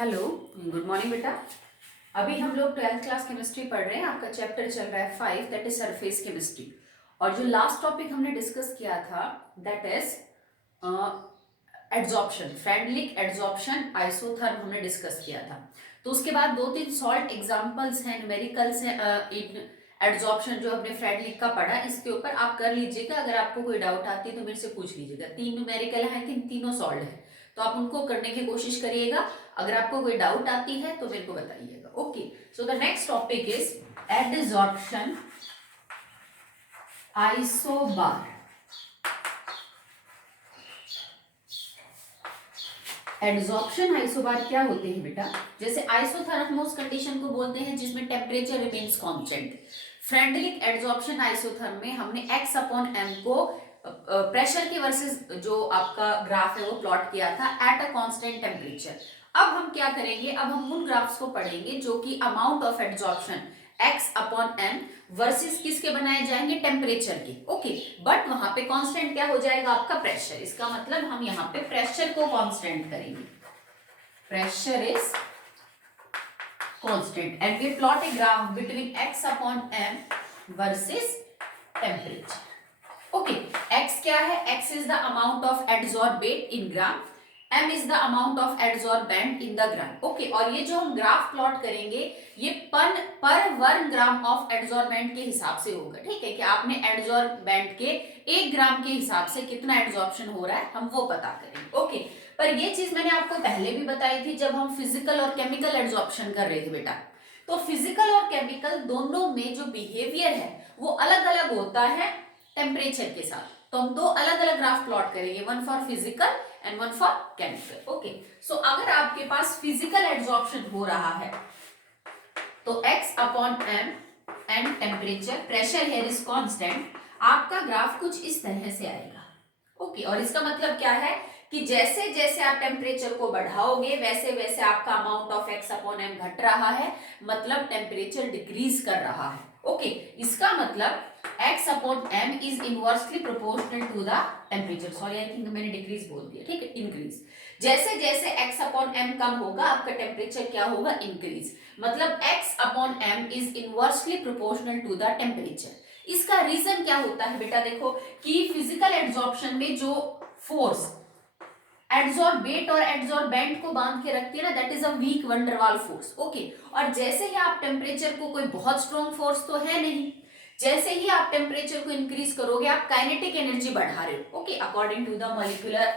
Hello, good morning बेटा। अभी हम लोग 12th क्लास केमिस्ट्री पढ़ रहे हैं। आपका चैप्टर चल रहा है 5, दैट इज सरफेस केमिस्ट्री। और जो लास्ट टॉपिक हमने डिस्कस किया था that is adsorption, Freundlich adsorption isotherm हमने डिस्कस किया था। तो उसके बाद 2-3 सॉल्ट एग्जांपल्स हैं, न्यूमेरिकल्स हैं इन एड्जॉर्प्शन जो हमने फ्रेंडलिक का पढ़ा, इसके ऊपर आप कर लीजिएगा। अगर आपको कोई डाउट आती है तो मेरे से पूछ लीजिएगा। 3 न्यूमेरिकल है, तीनों सॉल्व है, तो आप उनको करने की कोशिश करिएगा। अगर आपको कोई डाउट आती है तो मेरे को बताइएगा। Okay, so the next topic is adsorption isobar. Adsorption isobar क्या होते हैं बेटा? जैसे आइसोथर्मोस कंडीशन को बोलते हैं जिसमें temperature remains constant. Freundlich adsorption isotherm में हमने x अपॉन m को प्रेशर के वर्सेस जो आपका ग्राफ है वो प्लॉट किया था एट अ कांस्टेंट टेम्परेचर। अब हम क्या करेंगे, अब हम उन ग्राफ्स को पढ़ेंगे जो कि amount of adsorption x upon m versus किसके बनाए जाएंगे, टेम्परेचर के। ओके, बट वहां पे कांस्टेंट क्या हो जाएगा, आपका प्रेशर। इसका मतलब हम यहाँ पे प्रेशर को कांस्टेंट करेंगे। Pressure is constant and we plot a graph between x upon m versus temperature. Okay, x क्या है, x is the amount of adsorbate in gram, m is the amount of adsorbent in the gram. Okay, और ये जो हम graph plot करेंगे ये पर 1 gram of adsorbent के हिसाब से होगा। ठीक है, कि आपने एडजॉर्बेंट के 1 ग्राम के हिसाब से कितना एडजॉर्प्शन हो रहा है हम वो पता करेंगे। ओके, पर ये चीज मैंने आपको पहले भी बताई थी जब हम फिजिकल और केमिकल एडजॉर्प्शन कर रहे थे बेटा। तो फिजिकल और केमिकल दोनों में जो बिहेवियर है वो अलग अलग होता है टेम्परेचर के साथ। तो हम 2 अलग अलग ग्राफ प्लॉट करेंगे, one for physical and one for chemical. Okay, so अगर आपके पास फिजिकल एड्सॉर्प्शन हो रहा है तो x upon m and temperature, pressure here is constant, आपका ग्राफ कुछ इस तरह से आएगा। ओके, और इसका मतलब क्या है कि जैसे जैसे आप टेम्परेचर को बढ़ाओगे वैसे वैसे आपका amount of x upon m घट रहा है, मतलब टेम्परेचर डिक्रीज कर रहा है। ओके, इसका मतलब x upon m is inversely proportional to the temperature. Sorry, I think मैंने डिक्रीज बोल दिया। ठीक है, इंक्रीज। जैसे जैसे x अपॉन m कम होगा आपका टेम्परेचर क्या होगा, इंक्रीज। मतलब x upon m is inversely proportional to the temperature. इसका रीजन क्या होता है बेटा, देखो कि फिजिकल एड्सॉर्प्शन में जो फोर्स एड्सॉर्बेट और एड्सॉर्बेंट को बांध के रखती है ना, that is a weak Van der Waals force. Okay, और जैसे ही आप टेम्परेचर को, कोई बहुत स्ट्रॉन्ग फोर्स तो है नहीं, जैसे ही आप टेम्परेचर को इंक्रीज करोगे आप काइनेटिक एनर्जी बढ़ा रहे हो। Okay, according to the molecular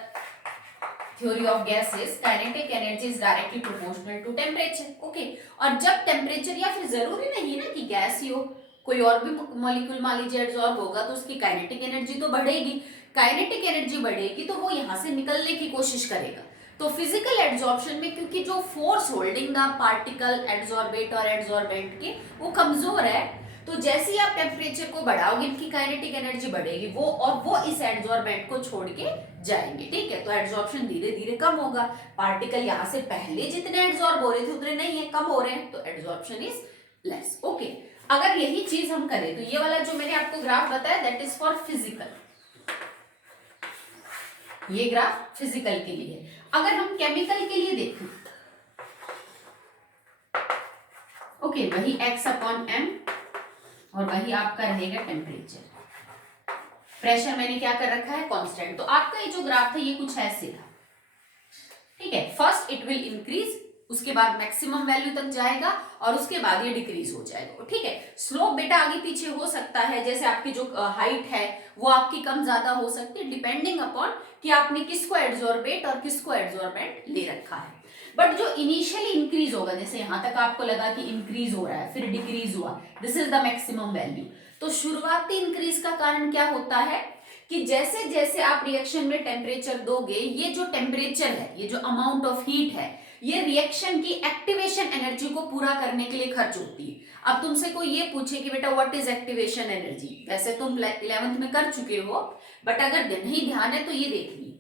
theory of gases kinetic energy is directly proportional to temperature. Okay, और जब टेम्परेचर, या फिर जरूरी नहीं है ना कि गैस ही हो, कोई और भी मॉलिक्यूल मान लीजिए एड्सॉर्ब होगा तो उसकी काइनेटिक एनर्जी तो बढ़ेगी। काइनेटिक एनर्जी बढ़ेगी तो वो यहां से निकलने की कोशिश करेगा। तो फिजिकल एड्सॉर्प्शन में क्योंकि जो force holding the particle adsorbate और एड्सॉर्बेंट के वो कमजोर है, तो जैसे ही आप टेम्परेचर को बढ़ाओगे इनकी काइनेटिक एनर्जी बढ़ेगी, वो इस एड्सॉर्बेंट को छोड़ के जाएंगे। ठीक है, तो एड्सॉर्प्शन धीरे धीरे कम होगा। पार्टिकल यहां से पहले जितने एड्सॉर्ब हो रहे थे उतने नहीं है, कम हो रहे हैं, तो एड्सॉर्प्शन इज लेस। ओके, अगर यही चीज हम करें तो ये वाला जो मैंने आपको ग्राफ बताया दैट इज फॉर फिजिकल, ये ग्राफ फिजिकल के लिए है। अगर हम केमिकल के लिए देखें, ओके, वही x अपॉन m और वही आपका रहेगा टेम्परेचर। प्रेशर मैंने क्या कर रखा है, कांस्टेंट। तो आपका ये जो ग्राफ था ये कुछ ऐसे था। ठीक है, फर्स्ट इट विल इंक्रीज, उसके बाद मैक्सिमम वैल्यू तक जाएगा और उसके बाद ये डिक्रीज हो जाएगा। ठीक है, स्लोप बेटा आगे पीछे हो सकता है, जैसे आपकी जो हाइट है वो आपकी कम ज्यादा हो सकती है, डिपेंडिंग अपॉन कि आपने किसको एड्सॉर्बेट और किसको एड्सॉर्बेंट ले रखा है। बट जो इनिशियली इंक्रीज होगा, जैसे यहां तक आपको लगा कि इंक्रीज हो रहा है फिर डिक्रीज हुआ, this is the maximum value. तो शुरुआती इंक्रीज का कारण क्या होता है कि जैसे जैसे आप रिएक्शन में टेम्परेचर दोगे, ये जो टेम्परेचर है, ये जो अमाउंट ऑफ हीट है, ये रिएक्शन की एक्टिवेशन एनर्जी को पूरा करने के लिए खर्च होती है। अब तुमसे कोई ये पूछे कि बेटा व्हाट इज एक्टिवेशन एनर्जी, वैसे तुम 11th में कर चुके हो, बट अगर नहीं ध्यान है तो ये देखिए,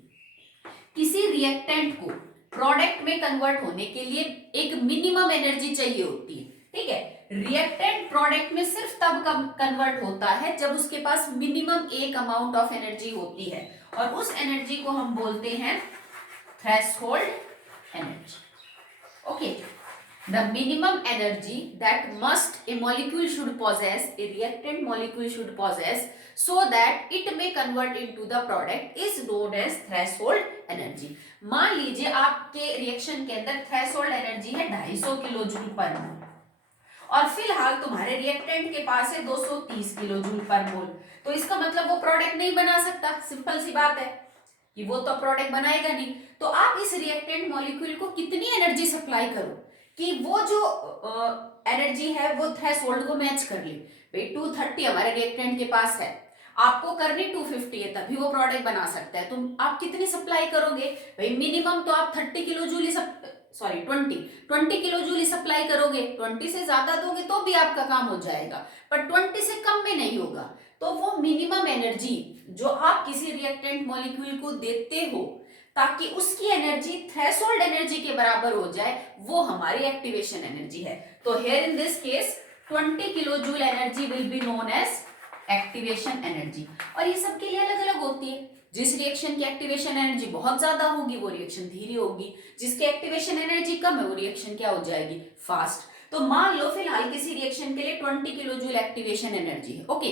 किसी रिएक्टेंट को प्रोडक्ट में कन्वर्ट होने के लिए एक मिनिमम एनर्जी चाहिए होती है। ठीक है, रिएक्टेंट प्रोडक्ट में सिर्फ तब कन्वर्ट होता है जब उसके पास मिनिमम एक अमाउंट ऑफ एनर्जी होती है, और उस एनर्जी को हम बोलते हैं threshold energy. Okay, the minimum energy that must a molecule should possess, a reactant molecule should possess, so that it may convert into the product is known as threshold energy. मान लीजिए आपके reaction के अंदर threshold energy है 250 kilo joule पर मोल, और फिलहाल तुम्हारे रिएक्टेंट के पास है 230 किलो जूल पर मोल, तो इसका मतलब वो प्रोडक्ट नहीं बना सकता। सिंपल सी बात है कि वो तो प्रोडक्ट बनाएगा नहीं। तो आप इस रिएक्टेंट मॉलिक्यूल को कितनी एनर्जी सप्लाई करो कि वो जो एनर्जी है वो थ्रेशोल्ड को मैच कर ले। भाई 230 हमारे रिएक्टेंट के पास है, आपको करनी 250 है, तभी वो प्रोडक्ट बना सकता है। तो आप कितनी सप्लाई करोगे? भाई मिनिमम तो आप 30 किलो जूल ही 20 किलो जूल ही सप्लाई करोगे। 20 से ज्यादा दोगे तो भी आपका काम हो जाएगा, पर 20 से कम में नहीं होगा। तो वो मिनिमम एनर्जी जो आप किसी रिएक्टेंट मॉलिक्यूल को देते हो ताकि उसकी एनर्जी थ्रेशोल्ड एनर्जी के बराबर हो जाए, वो हमारी एक्टिवेशन एनर्जी है। तो here in this case 20 kilo joule energy will be known as activation energy. और ये सबके लिए अलग अलग होती है। जिस रिएक्शन की एक्टिवेशन एनर्जी बहुत ज्यादा होगी वो रिएक्शन धीरे होगी, जिसकी एक्टिवेशन एनर्जी कम है वो रिएक्शन क्या हो जाएगी? फास्ट। तो मान लो फिलहाल किसी रिएक्शन के लिए 20 किलो जूल एक्टिवेशन एनर्जी है। ओके,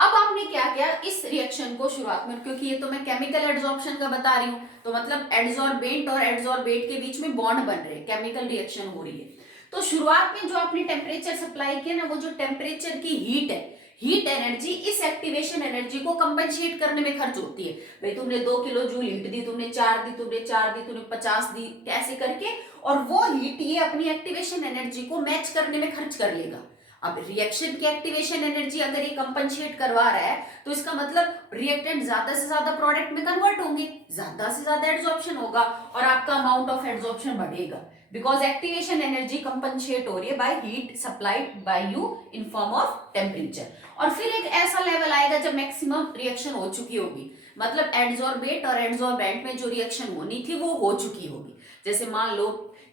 अब आपने क्या किया इस रिएक्शन को शुरुआत में, क्योंकि ये तो मैं केमिकल एड्सॉर्प्शन का बता रही हूँ, तो मतलब एड्सॉर्बेंट और एड्सॉर्बेट के बीच में बॉन्ड बन रहे हैं, केमिकल रिएक्शन हो रही है। तो शुरुआत में जो आपने टेम्परेचर सप्लाई किया ना, वो जो टेम्परेचर की हीट है, हीट एनर्जी इस एक्टिवेशन एनर्जी को कंपनसेट करने में खर्च होती है। भाई तुमने 2 किलो जूल हीट दी, तुमने 4 दी, तुमने 4 दी, तुमने 50 दी, कैसे करके, और वो हीट ये अपनी एक्टिवेशन एनर्जी को मैच करने में खर्च कर लेगा। अब रिएक्शन की एक्टिवेशन एनर्जी अगर ये कंपनसेट करवा रहा है, तो इसका मतलब रिएक्टेंट ज्यादा से ज्यादा प्रोडक्ट में कन्वर्ट होंगे, ज्यादा से ज्यादा एड्सॉर्प्शन होगा और आपका अमाउंट ऑफ एड्सॉर्प्शन बढ़ेगा, बिकॉज एक्टिवेशन एनर्जी कंपनसेट हो रही है by heat supplied by you in form of temperature. और फिर एक ऐसा लेवल आएगा जब मैक्सिमम रिएक्शन हो चुकी होगी, मतलब एड्सॉर्बेट और एड्सॉर्बेंट में जो रिएक्शन होनी थी वो हो चुकी होगी। जैसे मान लो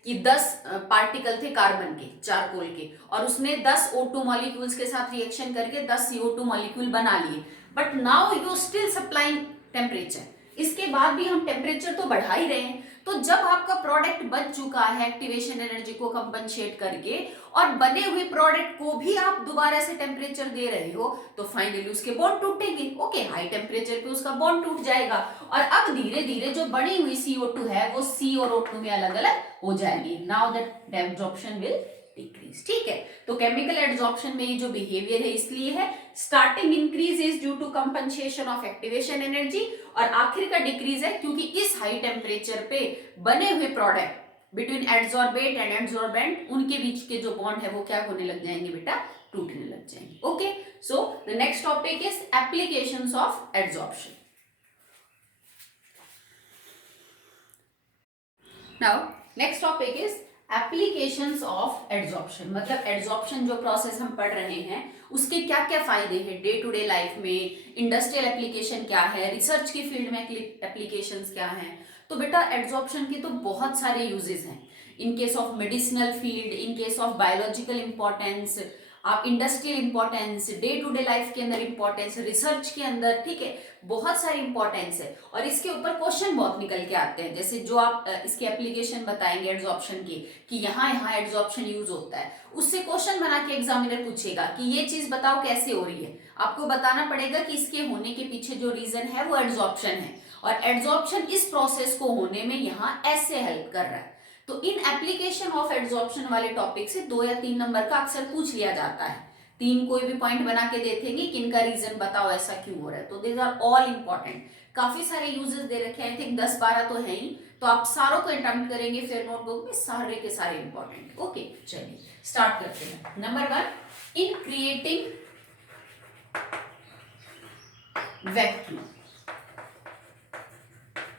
कि 10 पार्टिकल थे कार्बन के, चारकोल के, और उसने 10 O2 मॉलिक्यूल्स के साथ रिएक्शन करके 10 CO2 मॉलिक्यूल बना लिए, but now you still supplying temperature. इसके बाद भी हम टेम्परेचर तो बढ़ा ही रहे हैं। तो जब आपका प्रोडक्ट बन चुका है एक्टिवेशन एनर्जी को कंपनसेट करके, और बने हुए प्रोडक्ट को भी आप दोबारा से टेम्परेचर दे रहे हो, तो फाइनली उसके बॉन्ड टूटेंगे। ओके, हाई टेम्परेचर पे उसका बॉन्ड टूट जाएगा, और अब धीरे धीरे जो बनी हुई CO2 है वो C और O2 में अलग अलग हो जाएगी। Now that absorption will decrease. ठीक है, तो केमिकल एड्सॉर्प्शन में ये जो बिहेवियर है इसलिए है, starting increase is due to compensation of activation energy, और आखिर का डिक्रीज है क्योंकि इस हाई टेम्परेचर पे बने हुए product between adsorbate and adsorbent, उनके बीच के जो बॉन्ड है वो क्या होने लग जाएंगे बेटा? टूटने लग जाएंगे। Okay, so the next topic is applications of adsorption. Now next topic is applications of adsorption. मतलब एड्सॉर्प्शन जो प्रोसेस हम पढ़ रहे हैं उसके क्या क्या फायदे हैं डे टू डे लाइफ में, इंडस्ट्रियल एप्लीकेशन क्या है, रिसर्च की फील्ड में एप्लीकेशंस क्या हैं। तो बेटा एड्सॉर्प्शन के तो बहुत सारे यूजेस हैं, in case of medicinal field, in case of biological importance, आप industrial importance, day to day life के अंदर इंपॉर्टेंस, रिसर्च के अंदर, ठीक है, बहुत सारी इंपॉर्टेंस है। और इसके ऊपर क्वेश्चन बहुत निकल के आते हैं, जैसे जो आप इसकी एप्लीकेशन बताएंगे एड्सॉर्प्शन की कि यहाँ यहाँ एड्सॉर्प्शन यूज होता है, उससे क्वेश्चन बना के एग्जामिनर पूछेगा कि ये चीज बताओ कैसे हो रही है। आपको बताना पड़ेगा कि इसके होने के पीछे जो रीजन है वो एड्सॉर्प्शन है, और एड्सॉर्प्शन इस प्रोसेस को होने में यहाँ ऐसे हेल्प कर रहा है। तो इन एप्लीकेशन ऑफ एड्सॉर्प्शन वाले टॉपिक से 2 या 3 नंबर का अक्सर पूछ लिया जाता है। 3 कोई भी पॉइंट बना के देखेंगे कि इनका रीजन बताओ ऐसा क्यों हो रहा है। तो दीज आर ऑल इंपॉर्टेंट, काफी सारे यूजेस दे रखे हैं, आई थिंक 10-12 तो है ही, तो आप सारों को अटेम्प्ट करेंगे फिर नोटबुक में, सारे के सारे इंपॉर्टेंट। ओके, चलिए स्टार्ट करते हैं। Number 1, in creating vacuum.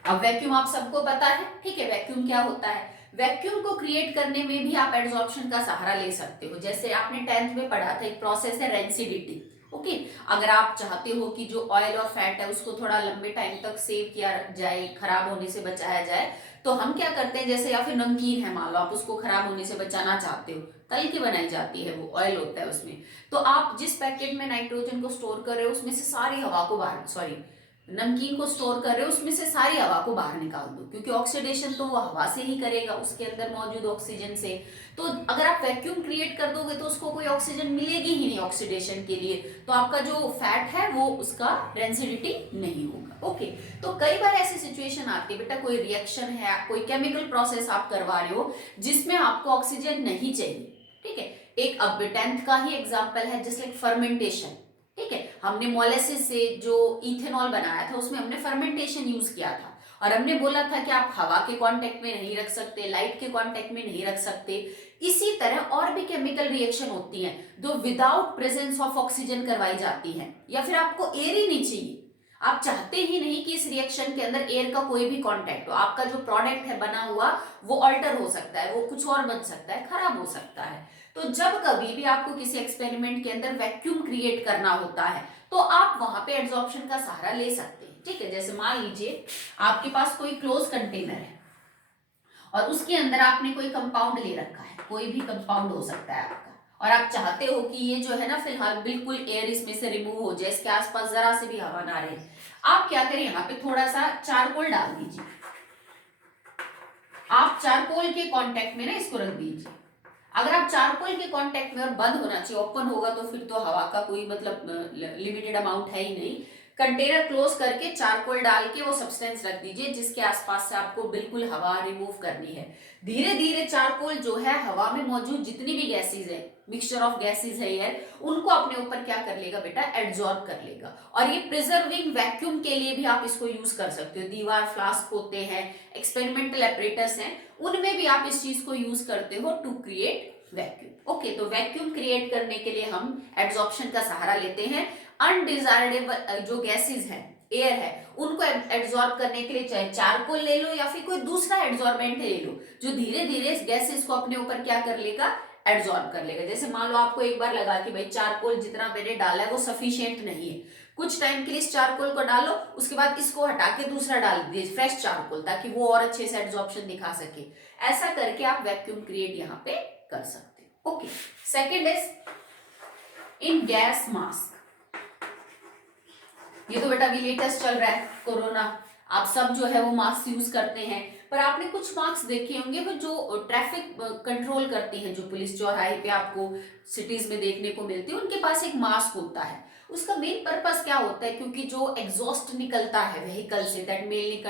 अब वैक्यूम आप सबको पता है, ठीक है, वैक्यूम क्या होता है। वैक्यूम को क्रिएट करने में भी आप एड्सॉर्प्शन का सहारा ले सकते हो। जैसे आपने 10th में पढ़ा था, एक प्रोसेस है रेंसिडिटी। ओके, अगर आप चाहते हो कि जो ऑयल और फैट है उसको थोड़ा लंबे टाइम तक सेव किया जाए, खराब होने से बचाया जाए, तो हम क्या करते हैं, जैसे या फिर नमकीन है मान लो, आप उसको खराब होने से बचाना चाहते हो, तल के बनाई जाती है, वो ऑयल होता है उसमें, तो आप जिस पैकेट में नाइट्रोजन को स्टोर कर रहे हो उसमें से सारी हवा को बाहर, सॉरी नमकीन को स्टोर कर रहे हो उसमें से सारी हवा को बाहर निकाल दो, क्योंकि ऑक्सीडेशन तो वो हवा से ही करेगा, उसके अंदर मौजूद ऑक्सीजन से। तो अगर आप वैक्यूम क्रिएट कर दोगे तो उसको कोई ऑक्सीजन मिलेगी ही नहीं ऑक्सीडेशन के लिए, तो आपका जो फैट है वो उसका डेंसिटी नहीं होगा। ओके, तो कई बार ऐसी सिचुएशन आती है बेटा, कोई रिएक्शन है, कोई केमिकल प्रोसेस आप करवा रहे हो जिसमें आपको ऑक्सीजन नहीं चाहिए, ठीक है। एक अब 10th का ही एग्जाम्पल है, जैसे फर्मेंटेशन, ठीक है। हमने मोलेसिस से जो इथेनॉल बनाया था उसमें हमने फर्मेंटेशन यूज किया था, और हमने बोला था कि आप हवा के कांटेक्ट में नहीं रख सकते, लाइट के कांटेक्ट में नहीं रख सकते। इसी तरह और भी केमिकल रिएक्शन होती हैं जो विदाउट प्रेजेंस ऑफ ऑक्सीजन करवाई जाती हैं, या फिर आपको एयर ही नहीं चाहिए, आप चाहते ही नहीं कि इस रिएक्शन के अंदर एयर का कोई भी कांटेक्ट हो, आपका जो प्रोडक्ट है बना हुआ वो अल्टर हो सकता है, वो कुछ और बन सकता है, खराब हो सकता है। तो जब कभी भी आपको किसी एक्सपेरिमेंट के अंदर वैक्यूम क्रिएट करना होता है तो आप वहां पे एड्सॉर्प्शन का सहारा ले सकते हैं, ठीक है। जैसे मान लीजिए आपके पास कोई क्लोज कंटेनर है और उसके अंदर आपने कोई कंपाउंड ले रखा है, कोई भी कंपाउंड हो सकता है आपका, और आप चाहते हो कि ये जो है ना फिलहाल बिल्कुल एयर इसमें से रिमूव हो जाए, इसके आसपास जरा से भी हवा ना रहे। आप क्या करें, यहाँ पे थोड़ा सा चारकोल डाल दीजिए, आप चारकोल के कांटेक्ट में ना इसको रख दीजिए। अगर आप चारकोल के कांटेक्ट में और बंद होना चाहिए, ओपन होगा तो फिर तो हवा का कोई मतलब लिमिटेड अमाउंट है ही नहीं। कंटेनर क्लोज करके चारकोल डाल के वो सब्सटेंस रख दीजिए जिसके आसपास से आपको बिल्कुल हवा रिमूव करनी है। धीरे धीरे चारकोल जो है हवा में मौजूद जितनी भी गैसेज है, मिक्सचर ऑफ गैसेज है यार, उनको अपने ऊपर क्या कर लेगा बेटा, एब्जॉर्ब कर लेगा। और ये प्रिजर्विंग वैक्यूम के लिए भी आप इसको यूज कर सकते हो। दीवार फ्लास्क होते हैं, एक्सपेरिमेंटल एपरेटस हैं, उनमें भी आप इस चीज को यूज करते हो टू क्रिएट वैक्यूम। ओके, तो वैक्यूम क्रिएट करने के लिए हम एब्जॉर्प्शन का सहारा लेते हैं। अनडिजायरेबल जो गैसेज है, एयर है, उनको एब्जॉर्ब करने के लिए चाहे चारकोल ले लो या फिर कोई दूसरा एब्जॉर्बेंट ले लो जो धीरे धीरे गैसेज को अपने ऊपर क्या कर लेगा, एब्जॉर्ब कर लेगा। जैसे मान लो आपको एक बार लगा कि भाई चारकोल जितना मैंने डाला है वो सफिशिएंट नहीं है, कुछ टाइम के लिए इस चारकोल को डालो, उसके बाद इसको हटा के दूसरा डाल दीजिए फ्रेश चारकोल, ताकि वो और अच्छे से एब्जॉर्प्शन दिखा सके। ऐसा करके आप वैक्यूम क्रिएट यहाँ पे कर सकते हैं। Okay, second is in gas mask. ये तो बेटा अभी लेटेस्ट चल रहा है कोरोना, आप सब जो है वो मास्क यूज करते हैं, पर आपने कुछ मास्क देखे होंगे वो जो ट्रैफिक कंट्रोल करती हैं, जो पुलिस चौराहे पे आपको सिटीज में देखने को मिलती है, उनके पास एक मास्क होता है। उसका मेन पर्पस क्या होता है, क्योंकि जो एग्जॉस्ट निकलता है vehicle say that mainly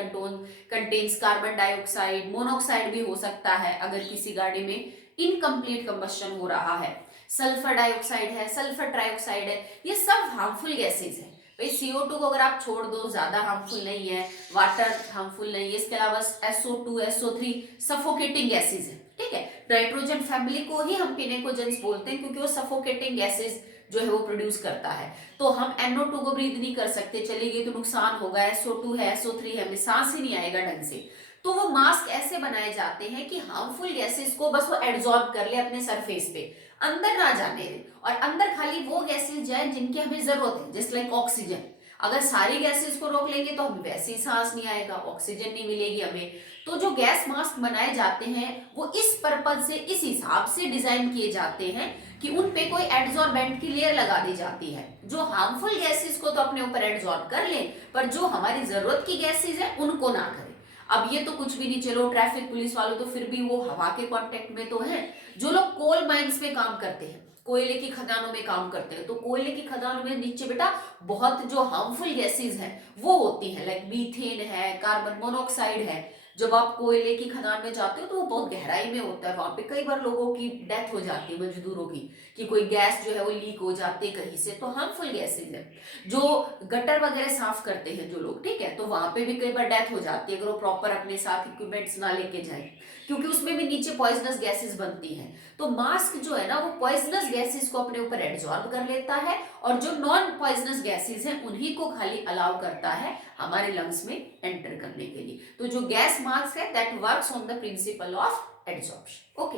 contains carbon dioxide, monoxide भी हो सकता है अगर किसी गाड़ी में इनकम्प्लीट कंबशन हो रहा है, सल्फर डाइऑक्साइड है, सल्फर ट्राइऑक्साइड है, ये सब हार्मफुल गैसेज है। भाई CO2 को अगर आप छोड़ दो ज्यादा हार्मफुल नहीं है, वाटर हार्मफुल नहीं है, इसके अलावा SO2 SO3 सफोकेटिंग गैसेज है, ठीक है। नाइट्रोजन फैमिली को ही हम पिनेकोजेंस बोलते हैं क्योंकि वो सफोकेटिंग गैसेज जो है वो प्रोड्यूस करता है। तो हम NO2 को ब्रीथ नहीं कर सकते, चली गई तो नुकसान होगा, SO2 है SO3 है, हमें सांस ही नहीं आएगा ढंग से। तो वो मास्क ऐसे बनाए जाते हैं कि हार्मफुल गैसेस को बस वो एब्जॉर्ब कर ले अपने सरफेस पे, अंदर ना जाने दे, और अंदर खाली वो गैसेस जाए जिनकी हमें जरूरत है, जैसे लाइक ऑक्सीजन। अगर सारी गैसेस को रोक लेंगे तो हमें वैसे ही सांस नहीं आएगा, ऑक्सीजन नहीं मिलेगी हमें। तो जो गैस मास्क बनाए जाते हैं वो इस पर्पज से, इस हिसाब से डिजाइन किए जाते हैं कि उन पे कोई एड्सॉर्बेंट की लेयर लगा दी जाती है जो हार्मफुल गैसेस को तो अपने ऊपर एड्सॉर्ब कर ले, पर जो हमारी जरूरत की गैसेस है उनको ना करे। अब ये तो कुछ भी नहीं, चलो ट्रैफिक पुलिस वालों तो फिर भी वो हवा के कांटेक्ट में तो है। जो लोग कोल माइंस में काम करते हैं, कोयले की खदानों में काम करते हैं, तो कोयले की खदानों में नीचे बेटा बहुत जो हार्मफुल गैसेस हैं वो होती हैं, लाइक मीथेन है, कार्बन मोनोऑक्साइड है। जब आप कोयले की खदान में जाते हो तो वो बहुत गहराई में होता है, वहां पे कई बार लोगों की डेथ हो जाती है, मजदूरों की, कि कोई गैस जो है वो लीक हो जाती है कहीं से, तो हार्मफुल गैसेज है। जो गटर वगैरह साफ करते हैं जो लोग, ठीक है, तो वहां पे भी कई बार डेथ हो जाती है अगर वो प्रॉपर अपने साथ इक्विपमेंट्स ना लेके जाए, क्योंकि उसमें भी नीचे पॉइजनस गैसेस बनती हैं। तो मास्क जो है ना वो पॉइजनस गैसेस को अपने ऊपर एब्जॉर्ब कर लेता है, और जो नॉन पॉइजनस गैसेस हैं उन्हीं को खाली अलाउ करता है हमारे लंग्स में एंटर करने के लिए। तो जो गैस मास्क है that works on the principle of absorption. Okay,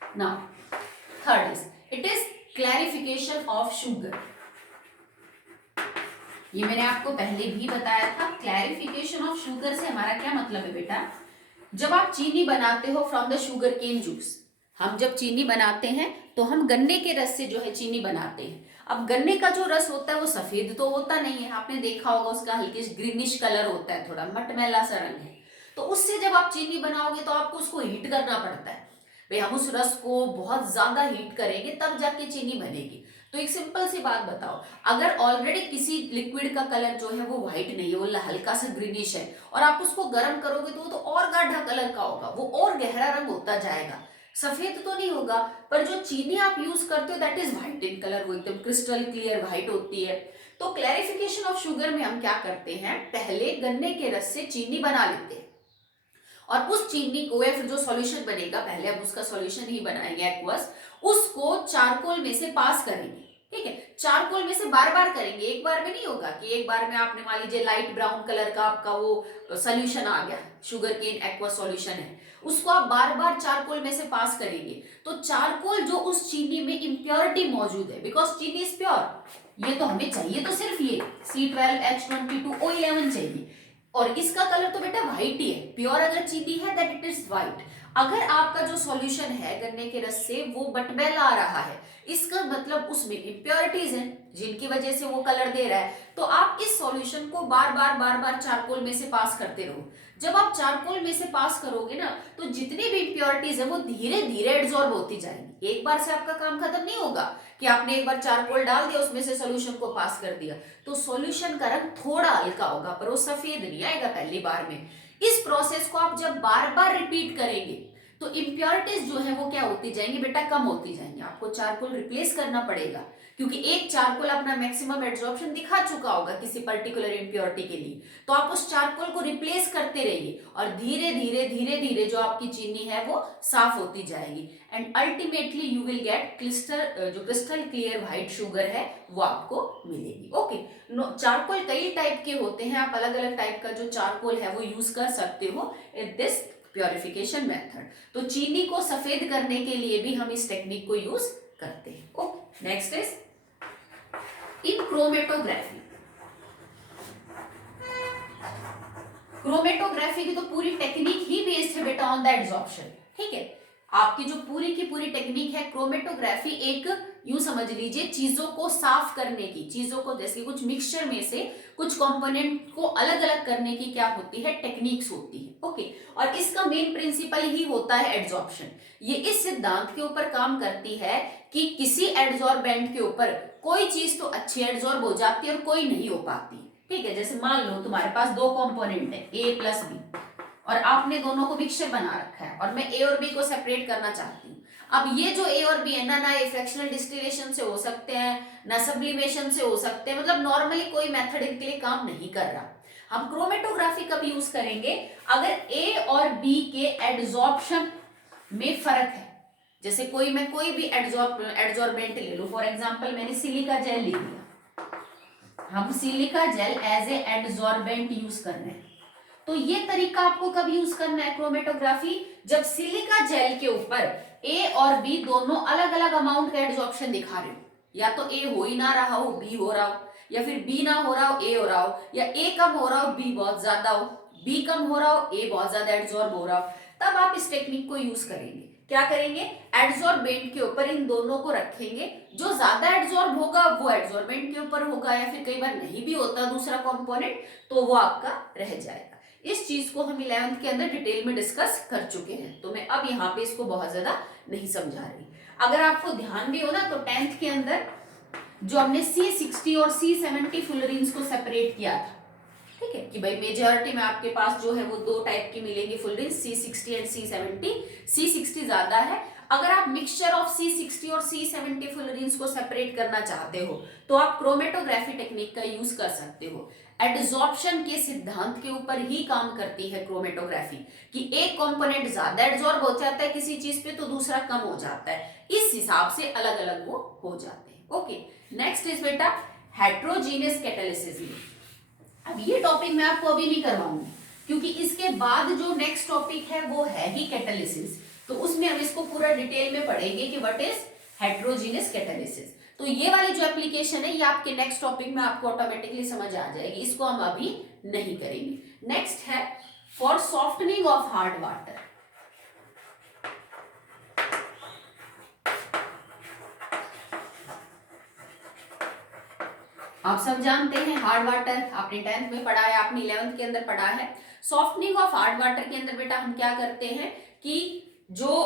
now third is it is clarification of sugar. ये मैंने आपको पहले भी बताया था। क्लैरिफिकेशन ऑफ शुगर से हमारा क्या मतलब है बेटा, जब आप चीनी बनाते हो from the sugar cane juice, हम जब चीनी बनाते हैं तो हम गन्ने के रस से जो है चीनी बनाते हैं। अब गन्ने का जो रस होता है वो सफेद तो होता नहीं है, आपने देखा होगा उसका हल्के ग्रीनिश कलर होता है, थोड़ा मटमैला सा रंग है। तो उससे जब आप चीनी बनाओगे तो आपको उसको हीट करना पड़ता है। भाई हम उस रस को बहुत ज्यादा हीट करेंगे तब जाके चीनी बनेगी। तो एक सिंपल सी बात बताओ, अगर ऑलरेडी किसी लिक्विड का कलर जो है वो व्हाइट नहीं है, वो हल्का सा ग्रीनिश है, और आप उसको गर्म करोगे तो वो तो और गाढ़ा कलर का होगा, वो और गहरा रंग होता जाएगा, सफेद तो नहीं होगा। पर जो चीनी आप यूज करते हो that is white in colour, वो एकदम क्रिस्टल क्लियर व्हाइट होती है। तो क्लैरिफिकेशन ऑफ शुगर में हम क्या करते हैं, पहले गन्ने के रस से चीनी बना लेते हैं, और उस चीनी को या फिर जो सॉल्यूशन बनेगा, पहले हम उसका सॉल्यूशन ही बनाएंगे एक्वस, उसको चारकोल में से पास करेंगे। ठीक है, चारकोल में से बार बार करेंगे, एक बार में नहीं होगा कि एक बार में आपने मान लीजिए लाइट ब्राउन कलर का आपका वो सॉल्यूशन आ गया, शुगर केन एक्वा सॉल्यूशन है, उसको आप बार बार चारकोल में से पास करेंगे। तो चारकोल जो उस चीनी में इम्प्योरिटी मौजूद है, बिकॉज चीनी इज प्योर, ये तो हमें चाहिए तो सिर्फ ये C12H22O11 चाहिए, और इसका कलर तो बेटा व्हाइट ही है, प्योर अगर चीनी है दैट इट इज व्हाइट। अगर आपका जो सॉल्यूशन है गन्ने के रस से वो बटमैला आ रहा है, इसका मतलब उसमें इंप्योरिटीज हैं जिनकी वजह से वो कलर दे रहा है। तो आप इस सॉल्यूशन को बार बार चारकोल में से पास करते रहो। जब आप चारकोल में से पास करोगे ना, तो जितनी भी इंप्योरिटीज है वो धीरे धीरे एब्जॉर्ब होती जाएंगी, एक बार से आपका काम खत्म नहीं होगा कि आपने एक बार चारकोल डाल दिया उसमें से सॉल्यूशन को पास कर दिया। तो सॉल्यूशन का रंग थोड़ा हल्का होगा पर वो सफेद नहीं आएगा पहली बार में। इस प्रोसेस को आप जब बार बार रिपीट करेंगे तो इंप्योरिटीज जो है वो क्या होती जाएंगी बेटा, कम होती जाएंगी। आपको चारकोल रिप्लेस करना पड़ेगा, क्योंकि एक चारकोल अपना मैक्सिमम एब्जॉर्प्शन दिखा चुका होगा किसी पर्टिकुलर इंप्योरिटी के लिए। तो आप उस चारकोल को रिप्लेस करते रहिए और धीरे धीरे जो आपकी चीनी है वो साफ होती जाएगी, and ultimately you will get crystal clear white sugar है वो आपको मिलेगी। ओके, चारकोल कई टाइप के होते हैं, आप अलग अलग टाइप का जो चारकोल है वो यूज कर सकते हो इन दिस प्योरिफिकेशन मेथड। तो चीनी को सफेद करने के लिए भी हम इस टेक्निक को यूज करते हैं। Okay, next is in chromatography. Chromatography की तो पूरी टेक्निक ही बेस्ड है बेटा ऑन द एड्सॉर्प्शन। ठीक है, आपकी जो पूरी की पूरी टेक्निक है क्रोमेटोग्राफी, एक यूं समझ लीजिए चीजों को साफ करने की, चीजों को जैसे कुछ मिक्सचर में से कुछ कंपोनेंट को अलग अलग करने की क्या होती है, टेक्निक्स होती है। ओके, और इसका मेन प्रिंसिपल ही होता है एड्सॉर्प्शन। ये इस सिद्धांत के ऊपर काम करती है कि किसी एड्सॉर्बेंट के ऊपर कोई चीज तो अच्छी एड्सॉर्ब हो जाती है और कोई नहीं हो पाती। ठीक है, जैसे मान लो तुम्हारे पास दो कंपोनेंट है A प्लस B, और आपने दोनों को मिक्सचर बना रखा है और मैं A और B को सेपरेट करना चाहती हूँ। अब ये जो A और B है ना ये फ्रैक्शनल डिस्टिलेशन से हो सकते हैं, ना सब्लिमेशन से हो सकते हैं, मतलब नॉर्मली कोई मेथड इनके लिए काम नहीं कर रहा। हम क्रोमेटोग्राफी कब यूज करेंगे, अगर A और B के एड्सॉर्प्शन में फर्क है। जैसे मैं कोई भी एड्सॉर्बेंट ले लूं, फॉर एग्जांपल मैंने सिलिका जेल ले लिया, हम silica gel as a adsorbent use कर रहे हैं। तो ये तरीका आपको कब यूज करना है क्रोमेटोग्राफी, जब सिलिका जेल के ऊपर A और B दोनों अलग अलग अमाउंट का एड्सॉर्प्शन दिखा रहे हो, या तो A हो ही ना रहा हो B हो रहा हो, या फिर B ना हो रहा हो A हो रहा हो, या A कम हो रहा हो B बहुत ज्यादा हो, B कम हो रहा हो A बहुत ज्यादा एड्सॉर्ब हो रहा हो, तब आप इस टेक्निक को यूज करेंगे। क्या करेंगे, एड्सॉर्बेंट के ऊपर इन दोनों को रखेंगे, जो ज्यादा एड्सॉर्ब होगा वो एड्सॉर्बेंट के ऊपर होगा, या फिर कई बार नहीं भी होता दूसरा कंपोनेंट तो वो आपका रह जाएगा। इस चीज को हम 11th के अंदर डिटेल में डिस्कस कर चुके हैं, तो मैं अब यहाँ पे इसको बहुत ज्यादा नहीं समझा रही। अगर आपको ध्यान भी हो ना तो 10th के अंदर जो हमने C60 और C70 फुलरीन्स को सेपरेट किया था, ठीक है, कि भाई मेजॉरिटी में आपके पास जो है वो दो टाइप की मिलेंगी फुलरीन्स, C60 एंड C70। C60 ज्यादा है। अगर आप मिक्सचर ऑफ C60 और C70 फुलरीन्स को सेपरेट करना चाहते हो तो आप क्रोमेटोग्राफी टेक्निक का यूज कर सकते हो। एड्सॉर्प्शन के सिद्धांत के ऊपर ही काम करती है क्रोमेटोग्राफी, कि एक कंपोनेंट ज्यादा एड्सॉर्ब हो जाता है किसी चीज पे तो दूसरा कम हो जाता है, इस हिसाब से अलग अलग वो हो जाते हैं। ओके, नेक्स्ट इज बेटा हेट्रोजीनियस कैटालिसिस। अब ये टॉपिक मैं आपको अभी नहीं करवाऊंगी, क्योंकि इसके बाद जो नेक्स्ट टॉपिक है वो है ही कैटालिसिस, तो उसमें हम इसको पूरा डिटेल में पढ़ेंगे कि व्हाट इज हेट्रोजीनियस कैटालिसिस। तो ये वाली जो एप्लीकेशन है ये आपके नेक्स्ट टॉपिक में आपको ऑटोमेटिकली समझ आ जाएगी, इसको हम अभी नहीं करेंगे। नेक्स्ट है for softening of hard water. आप सब जानते हैं हार्ड वाटर आपने 10th में पढ़ा है, आपने 11th के अंदर पढ़ा है। सॉफ्टनिंग ऑफ हार्ड वाटर के अंदर बेटा हम क्या करते हैं कि जो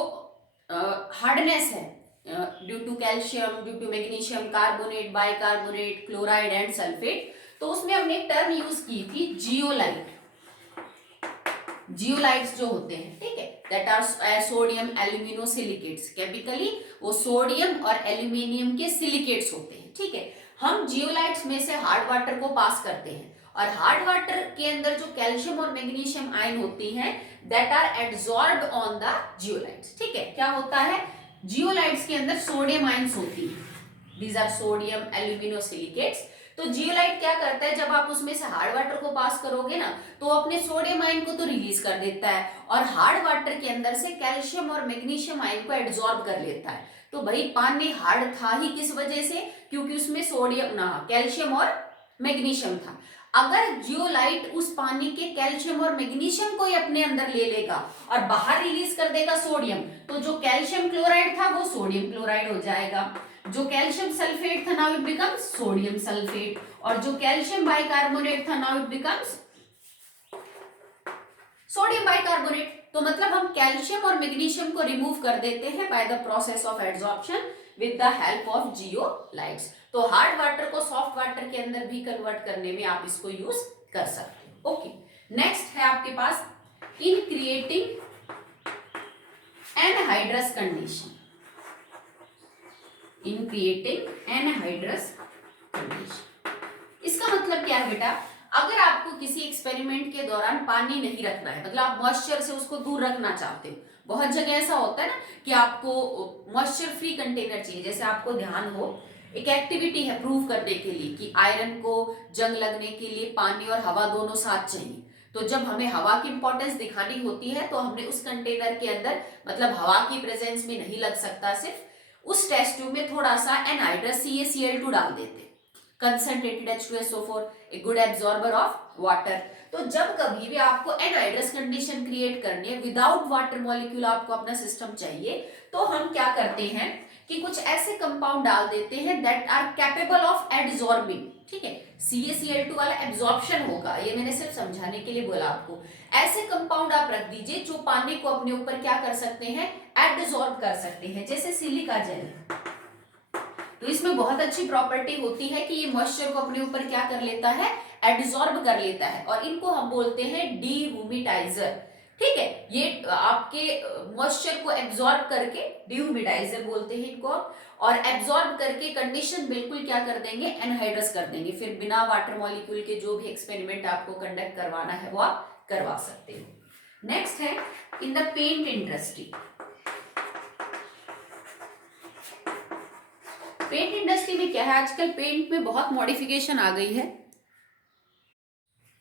हार्डनेस है due to calcium, due to magnesium carbonate, bicarbonate, chloride and sulphate, तो उसमें हमने एक टर्म यूज की थी जियोलाइट। जियोलाइट्स जो होते हैं, ठीक है, that are sodium alumino silicates. Chemically वो सोडियम और एल्यूमिनियम के सिलिकेट्स होते हैं, ठीक है। हम जियोलाइट्स में से हार्ड वाटर को पास करते हैं और हार्ड वाटर के अंदर जो कैल्शियम और मैग्नीशियम आयन होती हैं that are absorbed on the zeolites, ठीक है। क्या होता है, जियोलाइट्स के अंदर सोडियम आयन्स होती है, these are sodium alumino silicates. तो जियोलाइट क्या करता है, जब आप उसमें से हार्ड वाटर को पास करोगे ना तो अपने सोडियम आयन को तो रिलीज कर देता है और हार्ड वाटर के अंदर से कैल्शियम और मैग्नीशियम आयन को एब्जॉर्ब कर लेता है। तो भाई पानी हार्ड था ही किस वजह से, क्योंकि उसमें सोडियम ना कैल्शियम और मैग्नीशियम था। अगर जियोलाइट उस पानी के कैल्शियम और मैग्नीशियम को ही अपने अंदर ले लेगा और बाहर रिलीज कर देगा सोडियम, तो जो कैल्शियम क्लोराइड था वो सोडियम क्लोराइड हो जाएगा, जो कैल्शियम सल्फेट था now it becomes sodium sulphate, और जो कैल्शियम बाइकार्बोनेट था now it becomes sodium bicarbonate. तो मतलब हम कैल्शियम और मैग्नीशियम को रिमूव कर देते हैं by the process of adsorption with the help of zeolites. तो हार्ड वाटर को सॉफ्ट वाटर के अंदर भी कन्वर्ट करने में आप इसको यूज कर सकते हो। ओके, नेक्स्ट है आपके पास in creating anhydrous condition. In creating anhydrous condition, इसका मतलब क्या है बेटा, अगर आपको किसी एक्सपेरिमेंट के दौरान पानी नहीं रखना है, मतलब आप मॉइस्चर से उसको दूर रखना चाहते हो, बहुत जगह ऐसा होता है ना कि आपको मॉइस्चर फ्री कंटेनर चाहिए। जैसे आपको ध्यान हो, एक एक्टिविटी है प्रूव करने के लिए कि आयरन को जंग लगने के लिए पानी और हवा दोनों साथ चाहिए। तो जब हमें हवा की इंपॉर्टेंस दिखानी होती है तो हमने उस कंटेनर के अंदर, मतलब हवा की प्रेजेंस में नहीं लग सकता, सिर्फ उस टेस्ट ट्यूब में थोड़ा सा एनहाइड्रस CaCl2 डाल देते, concentrated H2SO4, a good absorber of water. तो जब कभी भी आपको एनहाइड्रस कंडीशन क्रिएट करनी है, विदाउट वाटर मॉलिक्यूल आपको अपना सिस्टम चाहिए, तो हम क्या करते हैं कि कुछ ऐसे कंपाउंड डाल देते हैं that are capable of absorbing, ठीक है। CaCl2 वाला एब्जॉर्प्शन होगा, ये मैंने सिर्फ समझाने के लिए बोला आपको। ऐसे कंपाउंड आप रख दीजिए जो पानी को अपने ऊपर क्या कर सकते हैं, एब्जॉर्ब कर सकते हैं, जैसे सिलिका जेल। तो इसमें बहुत अच्छी प्रॉपर्टी होती है कि ये मॉइस्चर को अपने ऊपर क्या कर लेता है, एब्जॉर्ब कर लेता है, और इनको हम बोलते हैं डीह्यूमिडाइजर, ठीक है। ये आपके मॉइस्चर को एब्जॉर्ब करके डीह्यूमिडाइजर बोलते हैं इनको, और एब्जॉर्ब करके कंडीशन बिल्कुल क्या कर देंगे, एनहाइड्रस कर देंगे। फिर बिना वाटर मॉलिक्यूल के जो भी एक्सपेरिमेंट आपको कंडक्ट करवाना है वो आप करवा सकते हो। नेक्स्ट है in the paint industry. Paint industry में क्या है, आजकल पेंट में बहुत मॉडिफिकेशन आ गई है।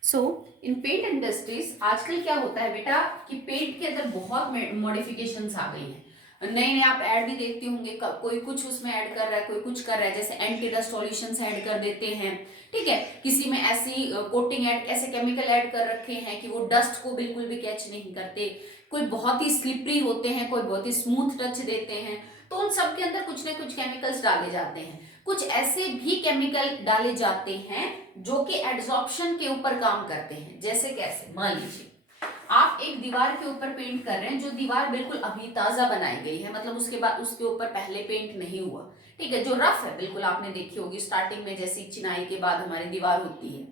सो इन पेंट इंडस्ट्रीज आजकल क्या होता है बेटा कि पेंट के अंदर बहुत मॉडिफिकेशंस आ गई हैं। नए नए आप ऐड भी देखते होंगे, कोई कुछ उसमें ऐड कर रहा है, कोई कुछ कर रहा है, जैसे एंटी डस्ट सॉल्यूशंस ऐड कर देते हैं, ठीक है। किसी में ऐसी कोटिंग ऐड, ऐसे केमिकल ऐड कर रखे हैं कि वो डस्ट को बिल्कुल भी कैच नहीं करते, कोई बहुत ही स्लिपरी होते हैं, कोई बहुत ही स्मूथ टच देते हैं। तो उन सब के अंदर कुछ ना कुछ केमिकल्स डाले जाते हैं। कुछ ऐसे भी केमिकल डाले जाते हैं जो कि एड्सॉर्प्शन के ऊपर काम करते हैं। जैसे कैसे, मान लीजिए आप एक दीवार के ऊपर पेंट कर रहे हैं, जो दीवार बिल्कुल अभी ताजा बनाई गई है, मतलब उसके बाद उसके ऊपर पहले पेंट नहीं हुआ, ठीक है, जो रफ है, बिल्कुल आपने देखी होगी स्टार्टिंग में जैसी चिनाई के बाद हमारी दीवार होती है,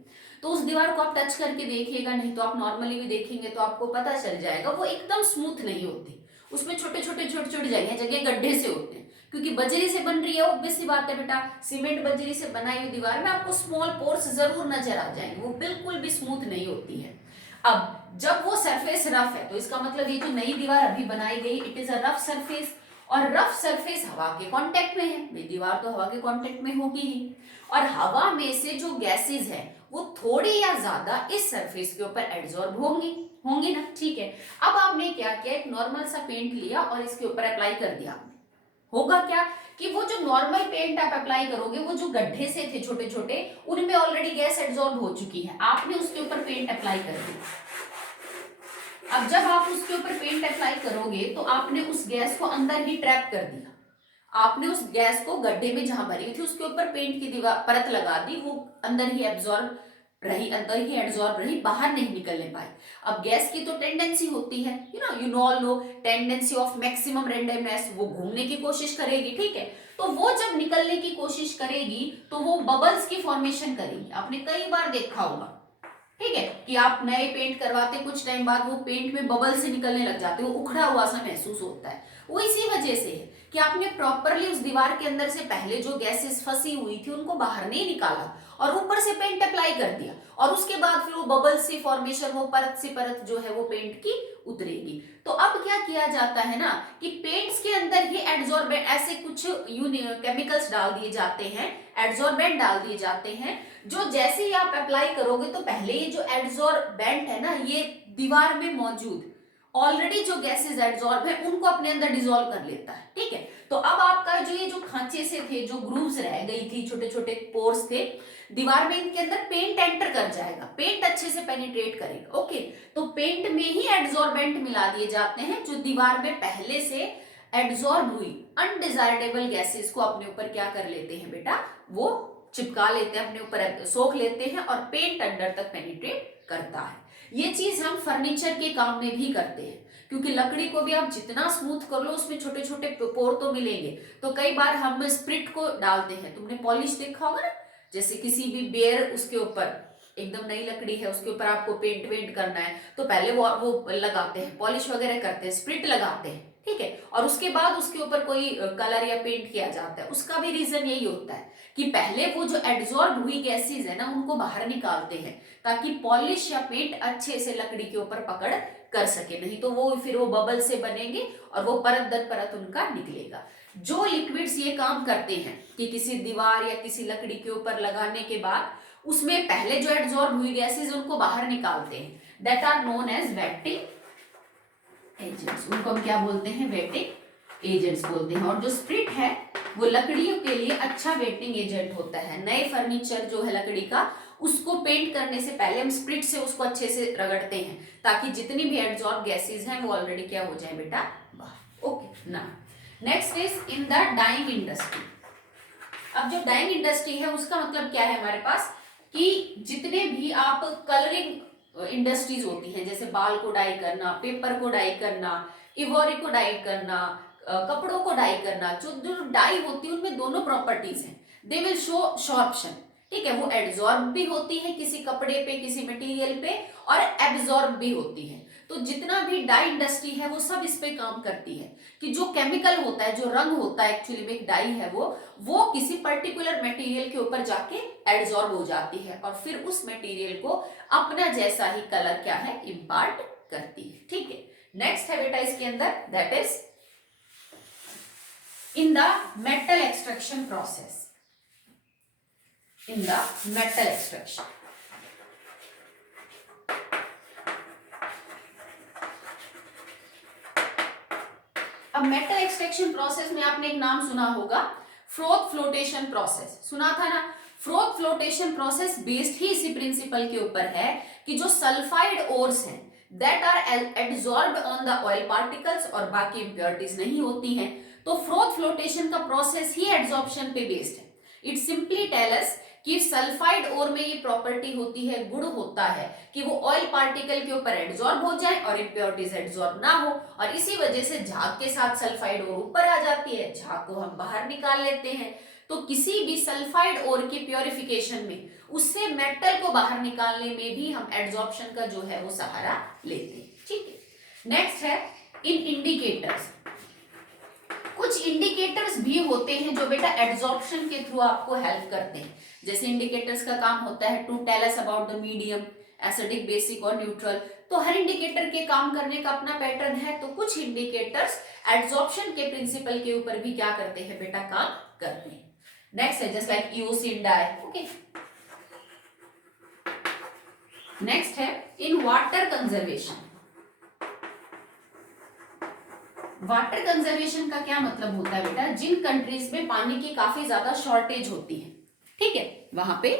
तो उस दीवार को आप टच करके देखिएगा, नहीं तो आप नॉर्मली भी देखेंगे तो आपको पता चल जाएगा वो एकदम स्मूथ नहीं होती, उसमें छोटे छोटे जगह गड्ढे से होते हैं, क्योंकि बजरी से बन रही है। ऑब्वियस सी बात है बेटा, सीमेंट बजरी से बनाई हुई दीवार में आपको स्मॉल पोर्स जरूर नजर आ जाएंगे, वो बिल्कुल भी स्मूथ नहीं होती है। अब जब वो सरफेस रफ है तो इसका मतलब ये जो नई दीवार अभी बनाई गई, it is a rough surface, और रफ सरफेस हवा के कांटेक्ट में है, दीवार तो हवा के कांटेक्ट में होगी ही, और हवा में से जो गैसेस है वो थोड़ी या ज्यादा इस सरफेस के ऊपर एब्जॉर्ब होंगी ना, ठीक है। अब आपने क्या किया, एक नॉर्मल सा पेंट लिया और इसके ऊपर अप्लाई कर दिया, होगा क्या कि वो जो नॉर्मल पेंट आप अप्लाई करोगे, वो जो गड्ढे से थे छोटे छोटे, उनमें ऑलरेडी गैस एब्जॉर्ब हो चुकी है, आपने उसके ऊपर पेंट अप्लाई कर दिया। अब जब आप उसके ऊपर पेंट अप्लाई करोगे तो आपने उस गैस को अंदर ही ट्रैप कर दिया। आपने उस गैस को गड्ढे में जहां भरी हुई थी उसके ऊपर पेंट की दीवार परत लगा दी, वो अंदर ही एब्जॉर्ब रही, अंदर ही एब्जॉर्ब रही, बाहर नहीं निकलने पाई। अब गैस की तो टेंडेंसी होती है, you all know tendency of maximum randomness, वो घूमने की कोशिश करेगी, ठीक है। तो वो जब निकलने की कोशिश करेगी तो वो बबल्स की फॉर्मेशन करेगी। आपने कई बार देखा होगा, ठीक है, कि आप नए पेंट करवाते कुछ टाइम बाद वो पेंट में बबल से निकलने लग जाते, वो उखड़ा हुआ सा महसूस होता है। वो इसी वजह से है कि आपने प्रॉपरली उस दीवार के अंदर से पहले जो गैसेस फंसी हुई थी उनको बाहर नहीं निकाला और ऊपर से पेंट अप्लाई कर दिया, और उसके बाद फिर वो बबल से फॉर्मेशन, वो परत से परत जो है वो पेंट की उतरेगी। तो अब क्या किया जाता है ना कि पेंट्स के अंदर ही एडजॉर्बेंट, ऐसे कुछ केमिकल्स डाल दिए जाते हैं, एडजॉर्बेंट डाल दिए जाते हैं, जो जैसे ही आप अप्लाई करोगे तो पहले ये जो एडजॉर्बेंट है ना, ये दीवार में मौजूद ऑलरेडी जो गैसेस एडजॉर्ब है उनको अपने अंदर डिसॉल्व कर लेता है, ठीक है। तो अब आपका जो ये जो खांचे से थे, जो ग्रूव्स रह गई थी, छोटे छोटे पोर्स थे दीवार में, इनके अंदर पेंट एंटर कर जाएगा, पेंट अच्छे से पेनिट्रेट करेगा, ओके। तो पेंट में ही एडजॉर्बेंट मिला दिए जाते हैं जो दीवार में पहले से एडजॉर्ब हुई अनडिजायरेबल गैसेस को अपने ऊपर क्या कर लेते हैं बेटा, वो चिपका लेते हैं, अपने ऊपर सोख लेते हैं और पेंट अंदर तक पेनिट्रेट करता है। ये चीज हम फर्नीचर के काम में भी करते हैं, क्योंकि लकड़ी को भी आप जितना स्मूथ कर लो उसमें छोटे छोटे पोर तो मिलेंगे। तो कई बार हम स्प्रिट को डालते हैं, तुमने पॉलिश देखा होगा ना, जैसे किसी भी बेयर, उसके ऊपर एकदम नई लकड़ी है, उसके ऊपर आपको पेंट वेंट करना है तो पहले वो लगाते हैं, पॉलिश वगैरह करते हैं, स्प्रिट लगाते हैं, ठीक है, और उसके बाद उसके ऊपर कोई कलर या पेंट किया जाता है। उसका भी रीजन यही होता है कि पहले वो जो एडजॉर्ब हुई गैसेज है ना उनको बाहर निकालते हैं, ताकि पॉलिश या पेंट अच्छे से लकड़ी के ऊपर पकड़ कर सके, नहीं तो वो फिर वो बबल से बनेंगे और वो परत दर परत उनका निकलेगा। जो लिक्विड्स ये काम करते हैं कि किसी दीवार या किसी लकड़ी के ऊपर लगाने के बाद उसमें पहले जो एडजॉर्ब हुई गैसेज उनको बाहर निकालते हैं, that are known as wetting agents, उनको हम क्या बोलते हैं, वेटिंग एजेंट्स बोलते हैं। और जो स्प्रिट है वो लकड़ियों के लिए अच्छा वेटिंग एजेंट होता है। नए फर्नीचर जो है लकड़ी का, उसको पेंट करने से पहले हम स्प्रिट से उसको अच्छे से रगड़ते हैं, ताकि जितनी भी एडजॉर्ब गैसेज हैं वो ऑलरेडी क्या हो जाए बेटा, बाहर, ओके ना। Next is in the dyeing industry. अब जो डाइंग इंडस्ट्री है उसका मतलब क्या है हमारे पास, कि जितने भी आप कलरिंग इंडस्ट्रीज होती हैं, जैसे बाल को डाई करना, पेपर को डाई करना, इवोरी को डाई करना, कपड़ों को डाई करना, जो डाई होती है उनमें दोनों प्रॉपर्टीज हैं, दे विल शो शॉर्प्शन, ठीक है, वो एड्सॉर्ब भी होती है किसी कपड़े पे, किसी मटेरियल पे, और एब्जॉर्ब भी होती है। तो जितना भी डाई इंडस्ट्री है वो सब इस पे काम करती है कि जो केमिकल होता है, जो रंग होता है, एक्चुअली में एक डाई है वो किसी पर्टिकुलर मटेरियल के ऊपर जाके एड्सॉर्ब हो जाती है और फिर उस मटेरियल को अपना जैसा ही कलर क्या है, इम्पार्ट करती है, ठीक है। नेक्स्ट है बेटा इसके अंदर, that is in the metal extraction process, in the metal extraction. अब मेटल एक्सट्रैक्शन प्रोसेस में आपने एक नाम सुना होगा, फ्रोथ फ्लोटेशन प्रोसेस, सुना था ना। फ्रोथ फ्लोटेशन प्रोसेस बेस्ड ही इसी प्रिंसिपल के ऊपर है कि जो सल्फाइड ओर्स हैं that are absorbed on the oil particles और बाकी इंप्योरिटीज नहीं होती हैं, तो फ्रोथ फ्लोटेशन का प्रोसेस ही एड्सॉर्प्शन पे बेस्ड है। इट सिंपली टेल अस कि सल्फाइड ओर में ये प्रॉपर्टी होती है, गुण होता है कि वो ऑयल पार्टिकल के ऊपर एड्सॉर्ब हो जाए और इंप्योरिटीज एड्सॉर्ब ना हो, और इसी वजह से झाग के साथ सल्फाइड ओर ऊपर आ जाती है, झाग को हम बाहर निकाल लेते हैं। तो किसी भी सल्फाइड ओर की प्योरिफिकेशन में उससे मेटल को बाहर निकालने में भी हम एड्सॉर्प्शन का जो है वो सहारा लेते हैं, ठीक है। नेक्स्ट है इन इंडिकेटर्स। कुछ इंडिकेटर्स भी होते हैं जो बेटा एड्सॉर्प्शन के थ्रू आपको हेल्प करते हैं। जैसे इंडिकेटर्स का काम होता है to tell us about the medium, acidic, basic और न्यूट्रल। तो हर इंडिकेटर के काम करने का अपना पैटर्न है। तो कुछ इंडिकेटर्स एड्सॉर्प्शन के प्रिंसिपल के ऊपर भी क्या करते हैं बेटा, काम करते हैं। नेक्स्ट है just like eosin dye, okay. Next है in water conservation. Water conservation का क्या मतलब होता है बेटा, जिन कंट्रीज में पानी की काफी ज्यादा शॉर्टेज होती है, ठीक है, वहां पे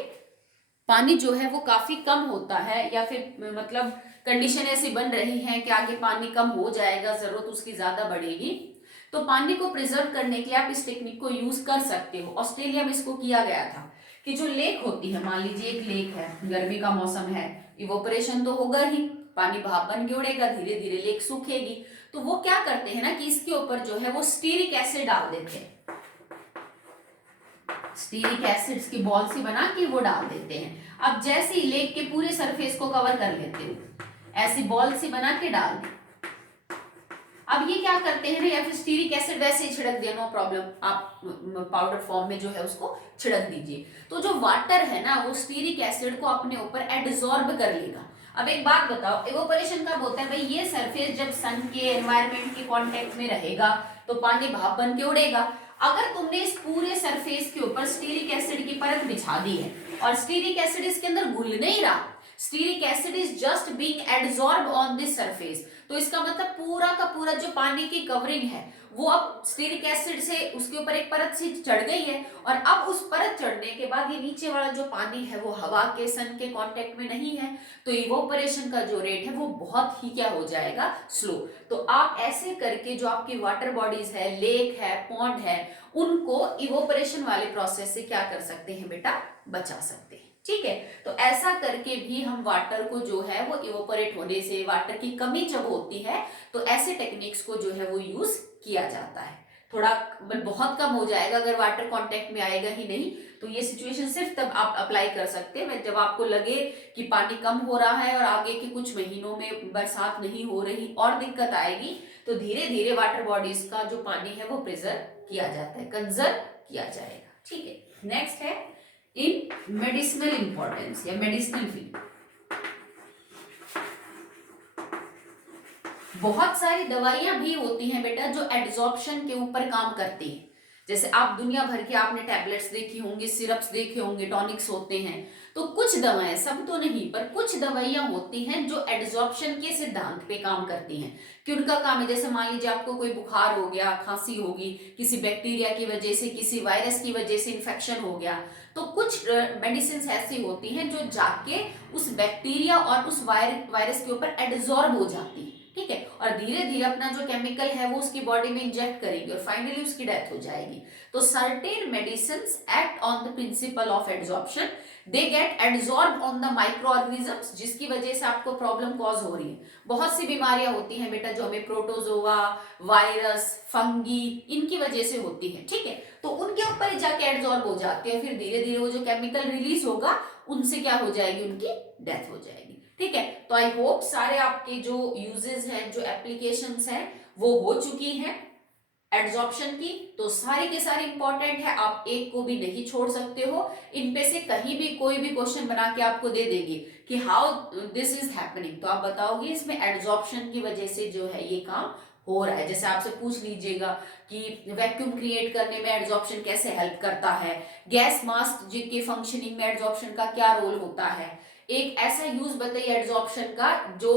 पानी जो है वो काफी कम होता है, या फिर मतलब कंडीशन ऐसी बन रही है कि आगे पानी कम हो जाएगा, जरूरत उसकी ज्यादा बढ़ेगी, तो पानी को प्रिजर्व करने के लिए आप इस टेक्निक को यूज कर सकते हो। ऑस्ट्रेलिया में इसको किया गया था कि जो लेक होती है, मान लीजिए एक लेक है, गर्मी का मौसम है, इवोपरेशन तो होगा ही, पानी भाप बन के उड़ेगा, धीरे धीरे लेक सूखेगी, तो वो क्या करते हैं ना कि इसके ऊपर जो है वो स्टीरिक एसिड डाल देते हैं, स्टीरिक एसिड्स की बॉल सी बना के वो डाल देते हैं। अब जैसे ही लेक के पूरे सरफेस को कवर कर लेते हो, ऐसी बॉल सी बना के डाल दी। अब ये क्या करते हैं ना, या फिर स्टीरिक एसिड वैसे ही छिड़क दिया, नो प्रॉब्लम, आप पाउडर फॉर्म में जो है उसको छिड़क दीजिए, तो जो वाटर है ना वो स्टीरिक एसिड को अपने ऊपर एब्जॉर्ब कर लेगा। अब एक बात बताओ, इवोपरेशन कब होता है भाई? ये सरफेस जब सन के एनवायरमेंट के कांटेक्ट में रहेगा तो पानी भाप बन के उड़ेगा। अगर तुमने इस पूरे सरफेस के ऊपर स्टीरिक एसिड की परत बिछा दी है और स्टीरिक एसिड इसके अंदर घुल नहीं रहा, stearic acid is just being absorb on this surface, तो इसका मतलब पूरा का पूरा जो पानी की कवरिंग है वो अब स्टीरिक एसिड से उसके ऊपर एक परत सी चढ़ गई है, और अब उस परत चढ़ने के बाद ये नीचे वाला जो पानी है वो हवा के, सन के कांटेक्ट में नहीं है, तो इवोपरेशन का जो रेट है वो बहुत ही क्या हो जाएगा, स्लो। तो आप ऐसे करके जो आपकी वाटर बॉडीज है, लेक है, पॉन्ड है, उनको इवोपरेशन वाले प्रोसेस से क्या कर सकते हैं बेटा, बचा सकते हैं। ठीक है, तो ऐसा करके भी हम वाटर को जो है वो इवोपरेट होने से, वाटर की कमी जब होती है तो ऐसे टेक्निक्स को जो है वो यूज किया जाता है। थोड़ा बहुत कम हो जाएगा अगर वाटर कांटेक्ट में आएगा ही नहीं, तो ये सिचुएशन सिर्फ तब आप अप्लाई कर सकते हैं जब आपको लगे कि पानी कम हो रहा है और आगे के कुछ महीनों में बरसात नहीं हो रही और दिक्कत आएगी, तो धीरे धीरे वाटर बॉडीज का जो पानी है वो प्रिजर्व किया जाता है, कंजर्व किया जाएगा। ठीक है, नेक्स्ट है इन मेडिसिनल इंपॉर्टेंस या मेडिसिनल फील्ड। बहुत सारी दवाइयां भी होती हैं बेटा जो एड्सॉर्प्शन के ऊपर काम करती हैं। जैसे आप दुनिया भर के आपने टैबलेट्स देखी होंगी, सिरप्स देखे होंगे, टॉनिक्स होते हैं, तो कुछ दवाएं, सब तो नहीं, पर कुछ दवाइयां होती हैं जो एड्सॉर्प्शन के सिद्धांत पे काम करती हैं कि उनका काम है। जैसे मान लीजिए आपको कोई बुखार हो गया, खांसी होगी, किसी बैक्टीरिया की वजह से, किसी वायरस की वजह से इन्फेक्शन हो गया, तो कुछ मेडिसिन ऐसी होती हैं जो जाके उस बैक्टीरिया और उस वायरस के ऊपर एड्सॉर्ब हो जाती है। ठीक है, और धीरे धीरे अपना जो केमिकल है वो उसकी बॉडी में इंजेक्ट करेगी और फाइनली उसकी डेथ हो जाएगी। तो certain medicines act on the principle of adsorption, they get adsorb on the micro organisms, जिसकी वजह से आपको प्रॉब्लम कॉज हो रही है। बहुत सी बीमारियां होती हैं बेटा जो हमें प्रोटोजोआ, वायरस, फंगी, इनकी वजह से होती है। ठीक है, तो उनके ऊपर जाके एड्सॉर्ब हो जाती है, फिर धीरे धीरे वो जो केमिकल रिलीज होगा उनसे क्या हो जाएगी, उनकी डेथ हो जाएगी। ठीक है, तो आई होप सारे आपके जो यूजेस हैं, जो एप्लीकेशंस हैं वो हो चुकी हैं एड्सॉर्प्शन की, तो सारी के सारे इंपॉर्टेंट है, आप एक को भी नहीं छोड़ सकते हो। इन पे से कहीं भी कोई भी क्वेश्चन बना के आपको दे देंगे कि हाउ दिस इज हैपनिंग, तो आप बताओगे इसमें एड्सॉर्प्शन की वजह से जो है ये काम हो रहा है। जैसे आपसे पूछ लीजिएगा कि वैक्यूम क्रिएट करने में एड्सॉर्प्शन कैसे हेल्प करता है, गैस मास्क के फंक्शनिंग में एड्सॉर्प्शन का क्या रोल होता है, एक ऐसा यूज बताइए एड्सॉर्प्शन का जो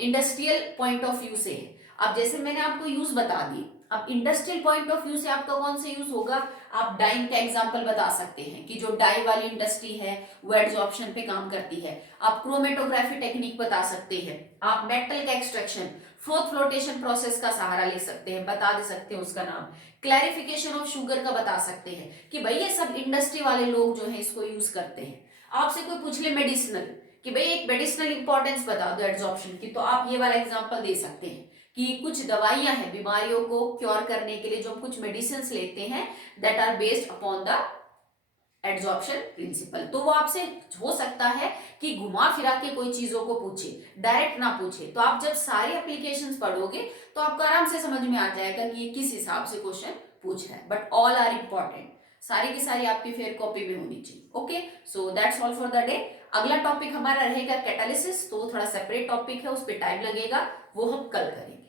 इंडस्ट्रियल पॉइंट ऑफ व्यू से है। अब जैसे मैंने आपको यूज बता दी, अब इंडस्ट्रियल पॉइंट ऑफ व्यू से आपका कौन सा यूज होगा, आप डाइंग का एग्जांपल बता सकते हैं कि जो डाई वाली इंडस्ट्री है वो एड्सॉर्प्शन पे काम करती है। आप क्रोमेटोग्राफी टेक्निक बता सकते हैं, आप मेटल का एक्सट्रैक्शन फोर्थ फ्लोटेशन प्रोसेस का सहारा ले सकते हैं, बता दे सकते हैं उसका नाम, क्लैरिफिकेशन ऑफ शुगर का बता सकते हैं कि भाई ये सब इंडस्ट्री वाले लोग जो है इसको यूज करते हैं। आपसे कोई पूछ ले मेडिसिनल कि भाई एक मेडिसिनल इंपॉर्टेंस बता दो एड्सॉर्प्शन की, तो आप ये वाला एग्जांपल दे सकते हैं कि कुछ दवाइयां हैं बीमारियों को क्योर करने के लिए जो हम कुछ मेडिसिन लेते हैं that are based upon the adsorption principle. तो वो आपसे हो सकता है कि घुमा फिरा के कोई चीजों को पूछे, डायरेक्ट ना पूछे, तो आप जब सारे एप्लीकेशंस पढ़ोगे तो आपको आराम से समझ में आ जाएगा कि ये किस हिसाब से क्वेश्चन पूछ रहा है। बट ऑल आर इंपॉर्टेंट, सारी की सारी आपकी फेयर कॉपी में होनी चाहिए। Okay, so that's all for the day. अगला टॉपिक हमारा रहेगा कैटालिसिस, तो थोड़ा सेपरेट टॉपिक है, उस पर टाइम लगेगा, वो हम कल करेंगे।